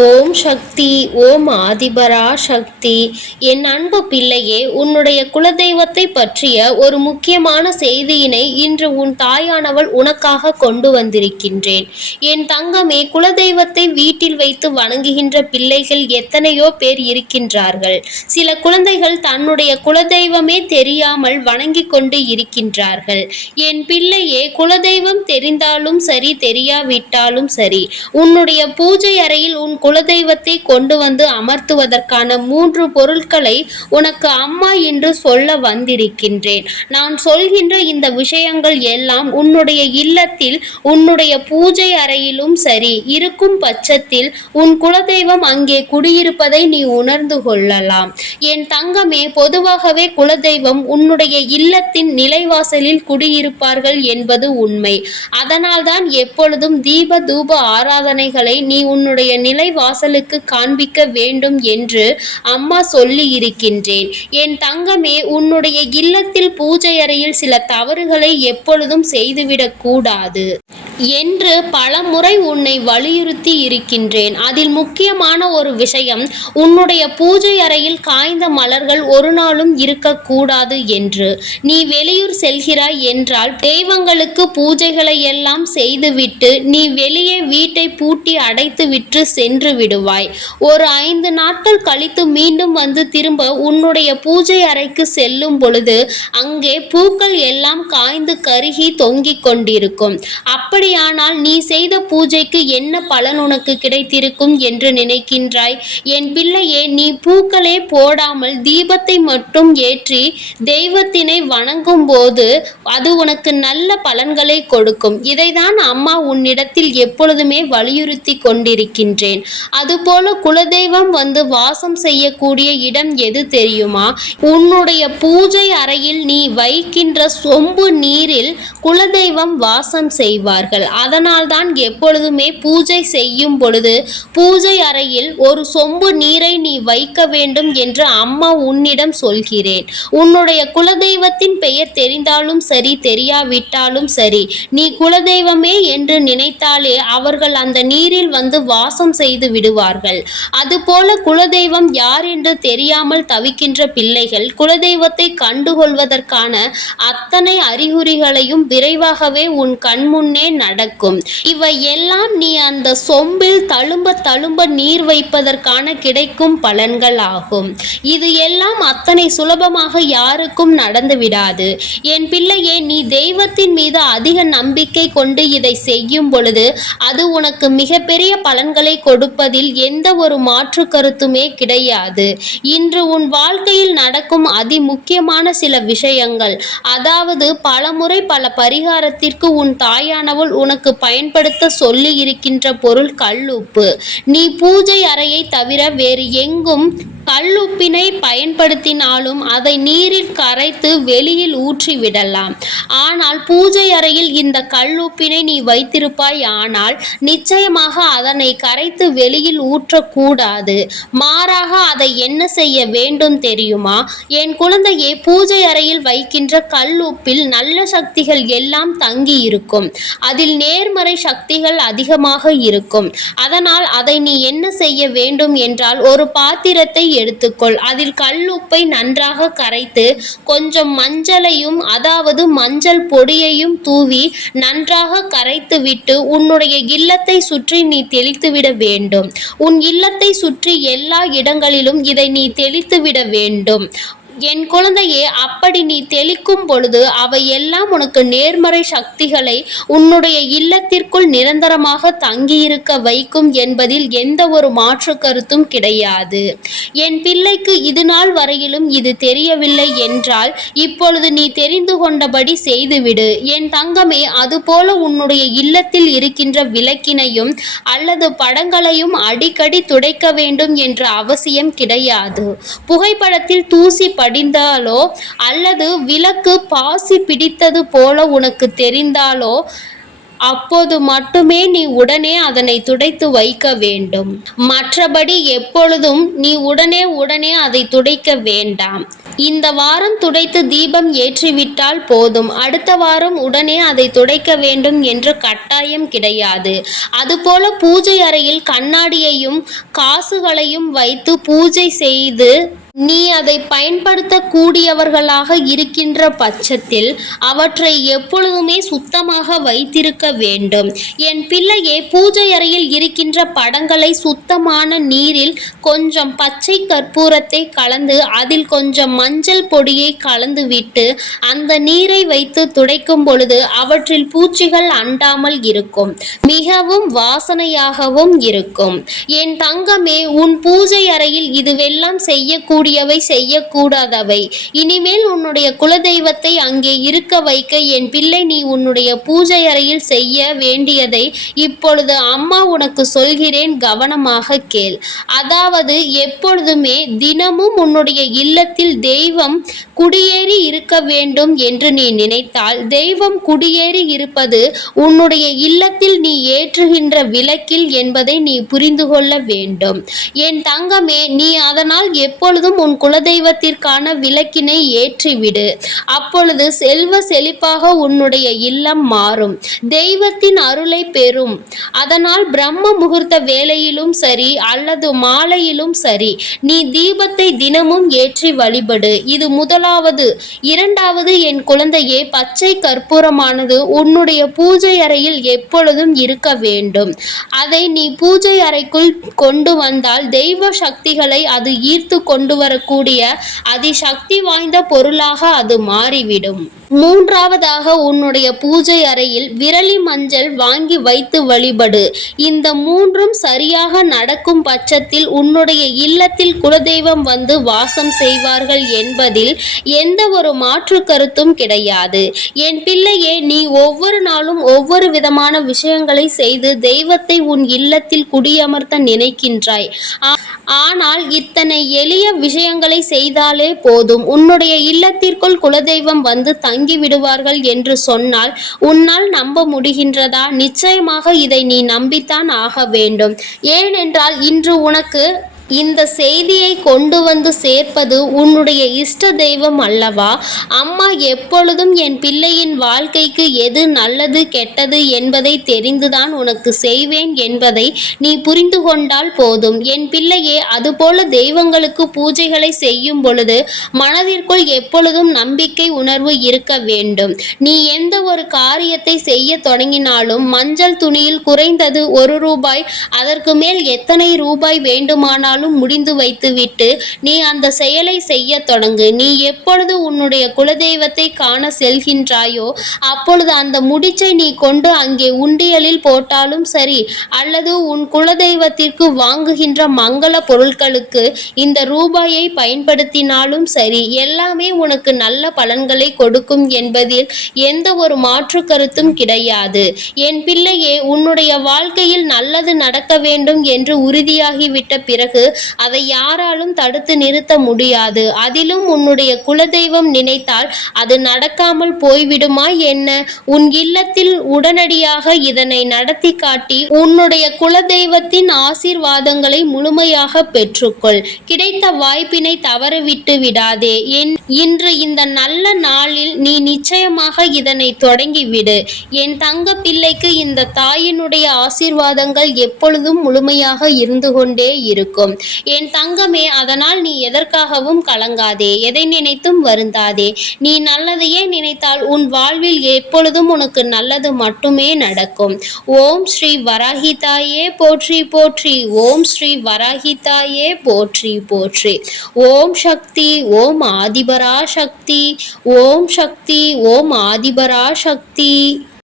ஓம் சக்தி ஓம் ஆதிபரா சக்தி. என் அன்பு பிள்ளையே உன்னுடைய குலதெய்வத்தை பற்றிய ஒரு முக்கியமான செய்தியினை இன்று உன் தாயானவள் உனக்காக கொண்டு வந்திருக்கின்றேன். என் தங்கமே குலதெய்வத்தை வீட்டில் வைத்து வணங்குகின்ற பிள்ளைகள் எத்தனையோ பேர் இருக்கின்றார்கள். சில குழந்தைகள் தன்னுடைய குலதெய்வமே தெரியாமல் வணங்கி கொண்டு இருக்கின்றார்கள். என் பிள்ளையே குலதெய்வம் தெரிந்தாலும் சரி தெரியாவிட்டாலும் சரி உன்னுடைய பூஜை அறையில் உன் குலதெய்வத்தை கொண்டு வந்து அமர்த்துவதற்கான மூன்று பொருட்களை உனக்கு அம்மா என்று சொல்ல வந்திருக்கின்றேன். நான் சொல்கின்ற இந்த விஷயங்கள் எல்லாம் உன்னுடைய இல்லத்தில் உன்னுடைய பூஜை அறையிலும் சரி இருக்கும் பட்சத்தில் உன் குலதெய்வம் அங்கே குடியிருப்பதை நீ உணர்ந்து கொள்ளலாம். என் தங்கமே பொதுவாகவே குலதெய்வம் உன்னுடைய இல்லத்தின் நிலைவாசலில் குடியிருப்பார்கள் என்பது உண்மை. அதனால்தான் எப்பொழுதும் தீப தூப ஆராதனைகளை நீ உன்னுடைய நிலை வாசலுக்கு காண்பிக்க வேண்டும் என்று அம்மா சொல்லி இருக்கின்றேன் என் தங்கமே உன்னுடைய இல்லத்தில் பூஜை அறையில் சில தவறுகளை எப்பொழுதும் செய்துவிடக் கூடாது. என்று பலமுறை உன்னை வலியுறுத்தி இருக்கின்றேன். அதில் முக்கியமான ஒரு விஷயம் உன்னுடைய பூஜை அறையில் காய்ந்த மலர்கள் ஒரு நாளும் இருக்கக்கூடாது என்று. நீ வெளியூர் செல்கிறாய் என்றால் தெய்வங்களுக்கு பூஜைகளை எல்லாம் செய்துவிட்டு நீ வெளியே வீட்டை பூட்டி அடைத்து விட்டு சென்று விடுவாய். ஒரு ஐந்து நாட்கள் கழித்து மீண்டும் வந்து திரும்ப உன்னுடைய பூஜை அறைக்கு செல்லும் பொழுது அங்கே பூக்கள் எல்லாம் காய்ந்து கருகி தொங்கிக் கொண்டிருக்கும். அப்படியானால் நீ செய்த பூஜைக்கு என்ன பலன் உனக்கு கிடைத்திருக்கும் என்று நினைக்கின்றாய்? என் பிள்ளையே நீ பூக்களே போடாமல் தீபத்தை மட்டும் ஏற்றி தெய்வத்தினை வணங்கும் போது அது உனக்கு நல்ல பலன்களை கொடுக்கும். இதைதான் அம்மா உன்னிடத்தில் எப்பொழுதுமே வலியுறுத்தி கொண்டிருக்கின்றேன். அதுபோல குலதெய்வம் வந்து வாசம் செய்யக்கூடிய இடம் எது தெரியுமா? உன்னுடைய பூஜை அறையில் நீ வைக்கின்ற சொம்பு நீரில் குலதெய்வம் வாசம் செய்வார்கள். அதனால்தான் எப்பொழுதுமே பூஜை செய்யும் பொழுது பூஜை அறையில் ஒரு சொம்பு நீரை நீ வைக்க வேண்டும் என்று அம்மா உன்னிடம் சொல்கிறேன். உன்னுடைய குலதெய்வத்தின் பெயர் தெரிந்தாலும் சரி தெரியாவிட்டாலும் சரி நீ குலதெய்வமே என்று நினைத்தாலே அவர்கள் அந்த நீரில் வந்து வாசம் செய்து விடுவார்கள். அதுபோல குலதெய்வம் யார் என்று தெரியாமல் தவிக்கின்ற பிள்ளைகள் குலதெய்வத்தை கண்டுகொள்வதற்கான அத்தனை அறிகுறிகளையும் விரைவாகவே உன் கண்முன்னே நடக்கும். இவை எல்லாம் நீ அந்த சொம்பில் தழும்ப தழும்ப நீர் வைப்பதற்கான கிடைக்கும் பலன்கள் ஆகும். இது எல்லாம் அத்தனை சுலபமாக யாருக்கும் நடந்து விடாது. என் பிள்ளையே நீ தெய்வத்தின் மீது அதிக நம்பிக்கை கொண்டு இதை செய்யும் பொழுது அது உனக்கு மிகப்பெரிய பலன்களை கொடுப்பதில் எந்த ஒரு மாற்று கருத்துமே கிடையாது. இன்று உன் வாழ்க்கையில் நடக்கும் அதி முக்கியமான சில விஷயங்கள் அதாவது பலமுறை பல பரிகாரத்திற்கு உன் தாயானவள் உனக்கு பயன்படுத்த சொல்லி இருக்கின்ற பொருள் கல்லுப்பு நீ பூஜை அறையை தவிர வேறு எங்கும் கல்லுப்பினை பயன்படுத்தினாலும் அதை நீரில் கரைத்து வெளியில் ஊற்றி விடலாம் ஆனால் பூஜை அறையில் இந்த கல்லுப்பினை நீ வைத்திருப்பாய். ஆனால் நிச்சயமாக அதனை கரைத்து வெளியில் ஊற்றக்கூடாது. மாறாக அதை என்ன செய்ய வேண்டும் தெரியுமா? என் குழந்தையை பூஜை அறையில் வைக்கின்ற கல்லுப்பில் நல்ல சக்திகள் எல்லாம் தங்கி இருக்கும் அதில் நேர்மறை சக்திகள் அதிகமாக இருக்கும். அதனால் அதை நீ என்ன செய்ய வேண்டும் என்றால் ஒரு பாத்திரத்தை எடுத்துக்கொள். அதில் கல்லுப்பை நன்றாக கரைத்து கொஞ்சம் மஞ்சளையும் அதாவது மஞ்சள் பொடியையும் தூவி நன்றாக கரைத்து விட்டு உன்னுடைய இல்லத்தை சுற்றி நீ தெளித்துவிட வேண்டும். உன் இல்லத்தை சுற்றி எல்லா இடங்களிலும் இதை நீ தெளித்துவிட வேண்டும். என் குழந்தையே அப்படி நீ தெளிக்கும் பொழுது அவை எல்லாம் உனக்கு நேர்மறை சக்திகளை உன்னுடைய இல்லத்திற்குள் நிரந்தரமாக தங்கியிருக்க வைக்கும் என்பதில் எந்த ஒரு மாற்று கருத்தும் கிடையாது. என் பிள்ளைக்கு இது நாள் வரையிலும் இது தெரியவில்லை என்றால் இப்பொழுது நீ தெரிந்து கொண்டபடி செய்துவிடு. என் தங்கமே அதுபோல உன்னுடைய இல்லத்தில் இருக்கின்ற விளக்கினையும் அல்லது படங்களையும் அடிக்கடி துடைக்க வேண்டும் என்ற அவசியம் கிடையாது. புகைப்படத்தில் தூசி படிந்தாலோ அல்லது விளக்கு பாசி பிடித்தது போல உனக்கு தெரிந்தாலோ அப்போது மட்டுமே நீ உடனே அதனை துடைத்து வைக்க வேண்டும். மற்றபடி எப்பொழுதும் நீ உடனே உடனே அதை துடைக்க வேண்டாம். இந்த வாரம் துடைத்து தீபம் ஏற்றிவிட்டால் போதும். அடுத்த வாரம் உடனே அதை துடைக்க வேண்டும் என்று கட்டாயம் கிடையாது. அதுபோல பூஜை அறையில் கண்ணாடியையும் காசுகளையும் வைத்து பூஜை செய்து நீ அதை பயன்படுத்தக்கூடியவர்களாக இருக்கின்ற பட்சத்தில் அவற்றை எப்பொழுதுமே சுத்தமாக வைத்திருக்க வேண்டும். என் பிள்ளையே பூஜை அறையில் இருக்கின்ற படங்களை சுத்தமான நீரில் கொஞ்சம் பச்சை கற்பூரத்தை கலந்து அதில் கொஞ்சம் மஞ்சள் பொடியை கலந்துவிட்டு அந்த நீரை வைத்து துடைக்கும் பொழுது அவற்றில் பூச்சிகள் அண்டாமல் இருக்கும். மிகவும் வாசனையாகவும் இருக்கும். என் தங்கமே உன் பூஜை அறையில் இதுவெல்லாம் செய்யக்கூடிய செய்யக்கூடியவை செய்யக்கூடாதவை. இனிமேல் உன்னுடைய குலதெய்வத்தை அங்கே இருக்க வைக்க என் பிள்ளை நீ உன்னுடைய பூஜை அறையில் செய்ய வேண்டியதை இப்பொழுது அம்மா உனக்கு சொல்கிறேன் கவனமாக கேள். அதாவது எப்பொழுதுமே தினமும் உன்னுடைய இல்லத்தில் தெய்வம் குடியேறி இருக்க வேண்டும் என்று நீ நினைத்தால் தெய்வம் குடியேறி இருப்பது உன்னுடைய இல்லத்தில் நீ ஏற்றுகின்ற விளக்கில் என்பதை நீ புரிந்து கொள்ள வேண்டும். என் தங்கமே நீ அதனால் எப்பொழுதும் தினமும் உன் குலதெய்வத்திற்கான விளக்கினை ஏற்றிவிடு. அப்பொழுது செல்வ செழிப்பாக உன்னுடைய இல்லம் மாறும். தெய்வத்தின் அருளை பெறும். அதனால் பிரம்ம முகூர்த்த வேலையிலும் சரி அல்லது மாலையிலும் சரி நீ தீபத்தை தினமும் ஏற்றி வழிபடு. இது முதலாவது. இரண்டாவது என் குழந்தையே பச்சை கற்பூரமானது உன்னுடைய பூஜை அறையில் எப்பொழுதும் இருக்க வேண்டும். அதை நீ பூஜை அறைக்குள் கொண்டு வந்தால் தெய்வ சக்திகளை அது ஈர்த்து கொண்டு வரக்கூடிய அதிசக்தி வாய்ந்த பொருளாக அது மாறிவிடும். மூன்றாவதாக உன்னுடைய பூஜை அறையில் விரலி மஞ்சள் வாங்கி வைத்து வழிபடு. இந்த மூன்றும் சரியாக நடக்கும் பட்சத்தில் உன்னுடைய இல்லத்தில் குலதெய்வம் வந்து வாசம் செய்வார்கள் என்பதில் எந்த ஒரு மாற்று கருத்தும் கிடையாது. என் பிள்ளையே நீ ஒவ்வொரு நாளும் ஒவ்வொரு விதமான விஷயங்களை செய்து தெய்வத்தை உன் இல்லத்தில் குடியமர்த்த நினைக்கின்றாய். ஆனால் இத்தனை எளிய விஷயங்களை செய்தாலே போதும். உன்னுடைய இல்லத்திற்குள் குலதெய்வம் வந்து தங்கி விடுவார்கள் என்று சொன்னால் உன்னால் நம்ப முடிகின்றதா? நிச்சயமாக இதை நீ நம்பித்தான் ஆக வேண்டும். ஏனென்றால் இன்று உனக்கு இந்த செய்தியை கொண்டு வந்து சேர்ப்பது உன்னுடைய இஷ்ட தெய்வம் அல்லவா? அம்மா எப்பொழுதும் என் பிள்ளையின் வாழ்க்கைக்கு எது நல்லது கெட்டது என்பதை தெரிந்துதான் உனக்கு செய்வேன் என்பதை நீ புரிந்து கொண்டால் போதும். என் பிள்ளையே அதுபோல தெய்வங்களுக்கு பூஜைகளை செய்யும் பொழுது மனதிற்குள் எப்பொழுதும் நம்பிக்கை உணர்வு இருக்க வேண்டும். நீ எந்த ஒரு காரியத்தை செய்ய தொடங்கினாலும் மஞ்சள் துணியில் குறைந்தது ஒரு ரூபாய் அதற்கு மேல் எத்தனை ரூபாய் வேண்டுமானாலும் நாளும் முடிந்து வைத்துவிட்டு நீ அந்த செயலை செய்ய தொடங்கு. நீ எப்பொழுது உன்னுடைய குலதெய்வத்தை காண செல்கின்றாயோ அப்பொழுது அந்த முடிச்சை நீ கொண்டு அங்கே உண்டியலில் போட்டாலும் சரி அல்லது உன் குலதெய்வத்திற்கு வாங்குகின்ற மங்கள பொருட்களுக்கு இந்த ரூபாயை பயன்படுத்தினாலும் சரி எல்லாமே உனக்கு நல்ல பலன்களை கொடுக்கும் என்பதில் எந்த ஒரு மாற்று கருத்தும் கிடையாது. என் பிள்ளையே உன்னுடைய வாழ்க்கையில் நல்லது நடக்க வேண்டும் என்று உறுதியாகிவிட்ட பிறகு அதை யாராலும் தடுத்து நிறுத்த முடியாது. அதிலும் உன்னுடைய குலதெய்வம் நினைத்தால் அது நடக்காமல் போய்விடுமா என்ன? உன் இல்லத்தில் உடனடியாக இதனை நடத்தி காட்டி உன்னுடைய குலதெய்வத்தின் ஆசீர்வாதங்களை முழுமையாக பெற்றுக்கொள். கிடைத்த வாய்ப்பினை தவறவிட்டு விடாதே. என் இன்று இந்த நல்ல நாளில் நீ நிச்சயமாக இதனை தொடங்கிவிடு. என் தங்க பிள்ளைக்கு இந்த தாயினுடைய ஆசீர்வாதங்கள் எப்பொழுதும் முழுமையாக இருந்து கொண்டே இருக்கும். இருக்கும் என் தங்கமே அதனால் நீ எதற்காகவும் கலங்காதே எதை நினைத்தும் வருந்தாதே. நீ நல்லதையே நினைத்தால் உன் வாழ்வில் எப்பொழுதும் உனக்கு நல்லது மட்டுமே நடக்கும். ஓம் ஸ்ரீ வராகிதாயே போற்றி போற்றி. ஓம் ஸ்ரீ வராகிதாயே போற்றி போற்றி. ஓம் சக்தி ஓம் ஆதிபரா சக்தி ஓம் சக்தி ஓம் ஆதிபரா சக்தி